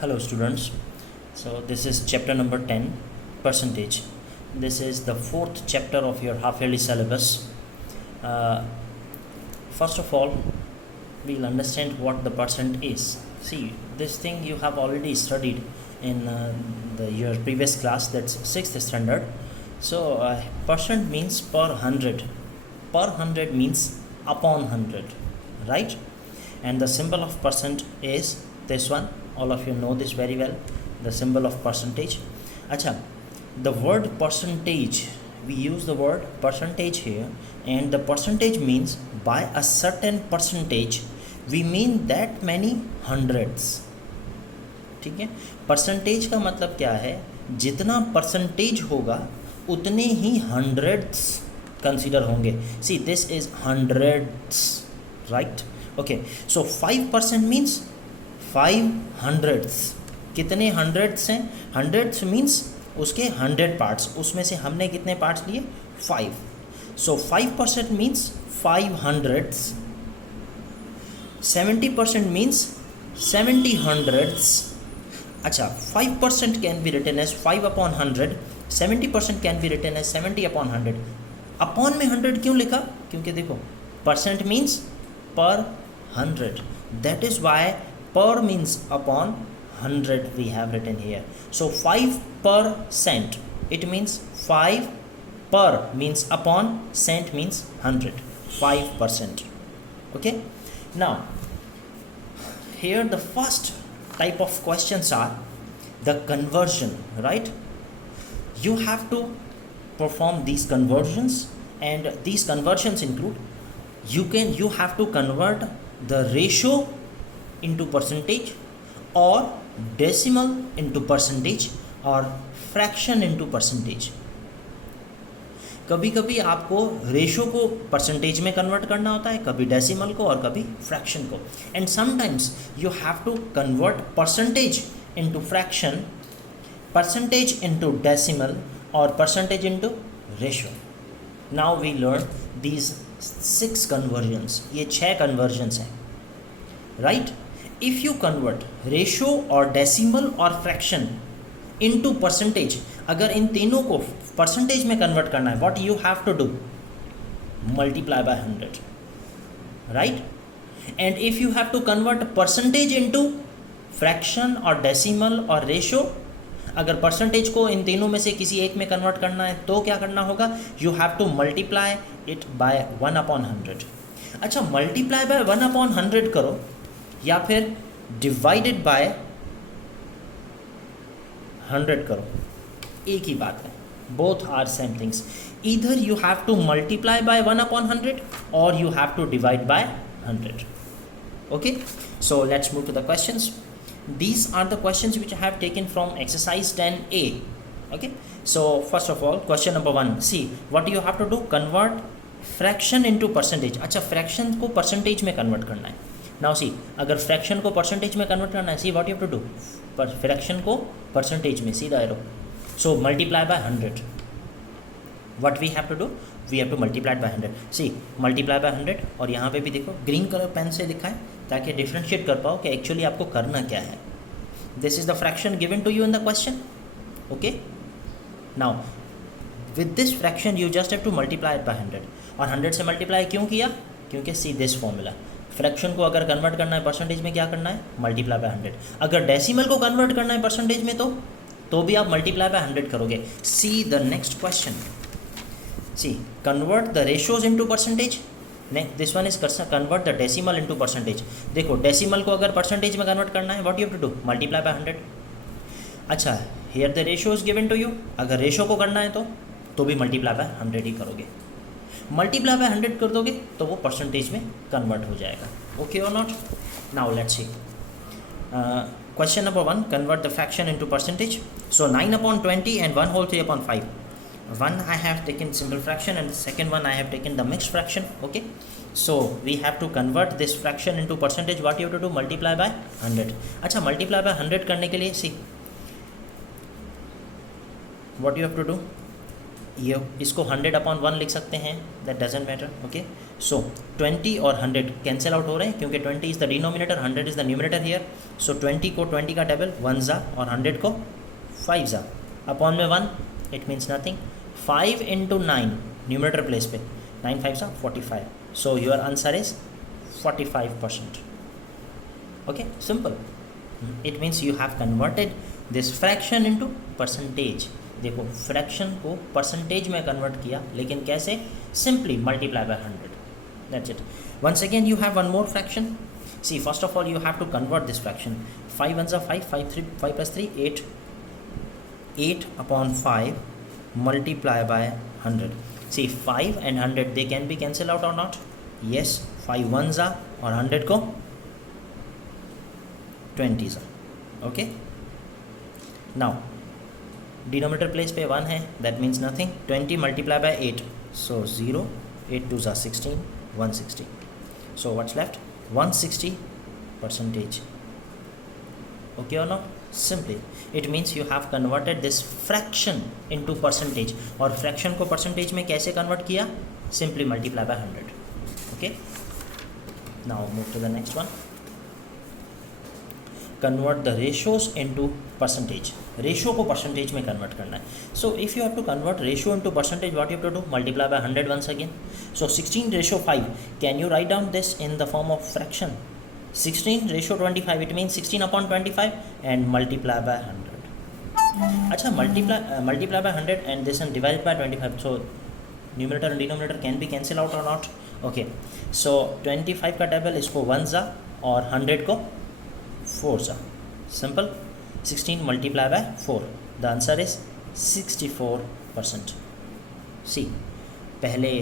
Hello students, so this is chapter number 10, percentage. This is the fourth chapter of your half yearly syllabus. First of all, we'll understand what the percent is. See, this thing you have already studied in your previous class, that's 6th standard. So percent means per 100. Per 100 means upon 100, right? And the symbol of percent is this one. All of you know this very well, the symbol of percentage. Acha, the word percentage, we use the word percentage here, and the percentage means by a certain percentage we mean that many hundreds. ठीक है, percentage का मतलब क्या है, जितना percentage होगा उतने ही hundreds consider होंगे. See this is hundreds, right? Okay, so 5% means 500s. कितने हंड्रेड्स हैं? हंड्रेड्स मीन्स उसके 100 पार्ट्स, उसमें से हमने कितने पार्ट्स लिए? 5. So 5% means 500s. 70% means 70 hundreds. अच्छा, 5% can be written as 5 upon 100. 70% can be written as 70 upon 100. Upon में 100 क्यों लिखा? क्योंकि देखो, परसेंट मीन्स पर 100. That is why per means upon 100 we have written here. So 5%, it means 5 per means upon, cent means 100. 5%. Okay, now here the first type of questions are the conversion, right? You have to perform these conversions, and these conversions include you have to convert the ratio into percentage, or decimal into percentage, और fraction into percentage. कभी कभी आपको ratio को percentage में convert करना होता है, कभी डेसिमल को और कभी फ्रैक्शन को. And sometimes you have to convert percentage into fraction, percentage into decimal, और percentage into ratio. Now we learn these 6 conversions. ये 6 कन्वर्जन्स हैं, right? If you convert ratio or decimal or fraction into percentage, अगर इन तीनों को percentage में convert करना है, what you have to do? Multiply by 100, right? And if you have to convert percentage into fraction or decimal or ratio, अगर percentage को इन तीनों में से किसी एक में कन्वर्ट करना है तो क्या करना होगा? You have to multiply it by 1 upon 100. अच्छा, multiply by 1 upon 100 करो या फिर डिवाइडेड बाय 100 करो, एक ही बात है. Both are same things. Either you have to multiply by 1 upon 100 और you have to divide by 100. Okay, so let's move to the questions. These are the questions which I have taken from exercise 10A. Okay, so first of all, question number 1. See, what do you have to do? Convert fraction into percentage. अच्छा, fraction को percentage में convert करना है. Now see, अगर fraction को percentage में convert करना है, see what you have to do? पर फ्रैक्शन को परसेंटेज में, सीधा arrow. So multiply by 100. What we have to do? We have to multiply by 100. See, multiply by 100, और यहाँ पे भी देखो ग्रीन कलर पेन से लिखा है ताकि डिफ्रेंशिएट कर पाओ कि एक्चुअली आपको करना क्या है. This is the fraction given to you in the question. Okay, now with this fraction you just have to multiply by 100. और 100 से मल्टीप्लाई क्यों किया? क्योंकि सी दिस फॉर्मूला, फ्रैक्शन को अगर कन्वर्ट करना है परसेंटेज में क्या करना है? Multiply by 100. अगर डेसिमल को कन्वर्ट करना है परसेंटेज में तो भी आप मल्टीप्लाई बाय 100 करोगे. See the next question. See, convert the ratios into percentage. This one is convert the decimal into percentage. देखो, डेसिमल को अगर परसेंटेज में कन्वर्ट करना है, what you have to do? Multiply by 100. अच्छा, here the ratio is given to you. अगर ratio को करना है तो भी मल्टीप्लाई बाय 100 ही करोगे. मल्टीप्लाई बाय 100 कर दोगे तो वो परसेंटेज में कन्वर्ट हो जाएगा. ओके और not? Now let's see. Question number 1, convert the fraction into percentage. So 9 upon 20 and 1 whole 3 upon 5. One I have taken simple fraction, and the second one I have taken the mixed fraction. Okay, so we have to convert this fraction into percentage. What you have to do? Multiply by 100. अच्छा, multiply by 100 करने के लिए सी, what you have to do? ये इसको 100 upon 1 लिख सकते हैं, that doesn't matter. Okay, सो 20 और 100 कैंसिल आउट हो रहे हैं क्योंकि 20 is the denominator, 100 is the numerator here. So 20 को 20 का टेबल 1 ज़ा और 100 को 5 ज़ा अपॉन में 1, it means nothing. 5 into 9 numerator place पे 9 5 ज़ा 45. So your answer is 45%. Okay, simple. It means you have converted this fraction into percentage. देखो, फ्रैक्शन को परसेंटेज में कन्वर्ट किया, लेकिन कैसे? Simply multiply by 100. That's it. Once again you have one more fraction. See, first of all you have to convert this fraction. 5 1 are 5, 5 plus 3 8. 8 upon 5 multiply by 100. See, 5 and 100 they can be cancelled out or not? Yes. 5 1s are और 100 को 20s are. Okay. Now denominator place पे 1 है, that means nothing. 20 multiply by 8, so 0. 8 2 are 16, 160. So what's left? 160%. Okay or not? Simply it means you have converted this fraction into percentage. और fraction को percentage में कैसे convert किया? Simply multiply by 100. Okay. Now move to the next one. Convert the ratios into percentage. Ratio को percentage में convert करना है. So if you have to convert ratio into percentage, what you have to do? Multiply by 100 once again. So 16 ratio 5. Can you write down this in the form of fraction? 16 ratio 25. It means 16 upon 25 and multiply by 100. अच्छा, multiply by 100 and this and divide by 25. So numerator and denominator can be cancel out or not? Okay. So 25 का table इसको 1 ज़ा और 100 को 4 ज़ा. Simple. 16 multiply by 4. The answer is 64%. See, पहले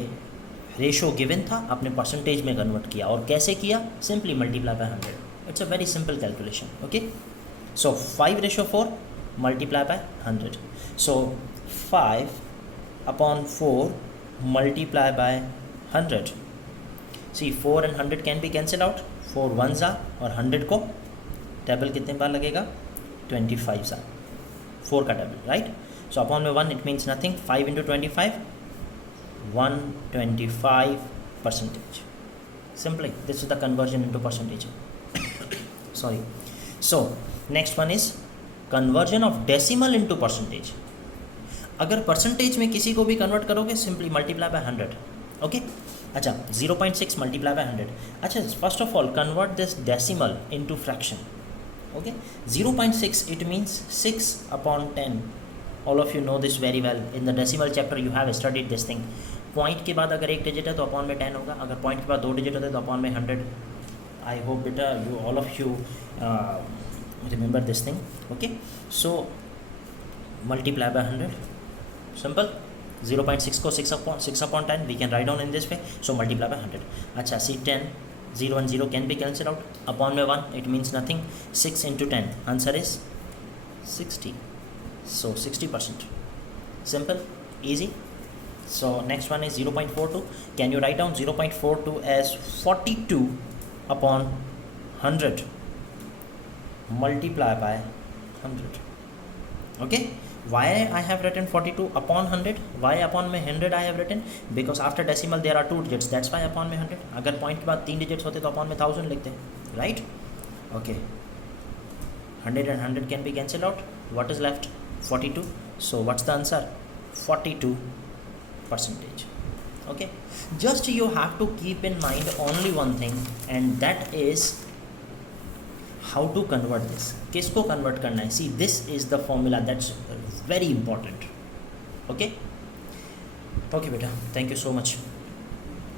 ratio given था, आपने परसेंटेज में कन्वर्ट किया. और कैसे किया? Simply multiply by 100. It's a very simple calculation. Okay, so 5 ratio 4 multiply by 100. So 5 upon 4 multiply by 100. See, 4 and 100 can be cancel out. 4 1 ज़ा और 100 को टेबल कितने बार लगेगा? 25 ज़ा. 4 का टेबल, राइट. सो अपॉन में 1, it means nothing. 5 into 25 125%. Simply this is the conversion into percentage. Sorry. So next one is conversion of decimal into percentage. अगर percentage में किसी को भी कन्वर्ट करोगे, सिंपली मल्टीप्लाई बाय 100. ओके, अच्छा, 0.6 multiply by 100. अच्छा, first of all convert this decimal into fraction. Okay, 0.6 it means 6 upon 10. All of you know this very well. In the decimal chapter you have studied this thing. Point के बाद अगर एक digit है तो upon में 10 होगा. अगर point के बाद 2 डिजिट होते हैं तो अपॉन में 100. आई होप बेटा you all of you remember this thing. Okay, so multiply by 100. Simple. 0.6 को 6 upon 10 we can write down in this way. So multiply by 100. अच्छा, सी 10 0 and 0 can be cancelled out. Upon में 1, it means nothing. 6 into 10, answer is 60. So 60%. Simple, easy. So next one is 0.42. Can you write down 0.42 as 42 upon 100 multiply by 100? Okay. Why I have written 42 upon 100? Why upon में 100 I have written? Because after decimal there are 2 digits. That's why upon में 100. अगर point के बाद 3 digits होते तो upon में 1000 लिखते हैं, right? Okay. 100 and 100 can be cancelled out. What is left? 42. So what's the answer? 42%. Okay. Just you have to keep in mind only one thing, and that is how to convert this. किसको convert करना है? See, this is the formula that's very important. Okay. Okay बेटा, thank you so much.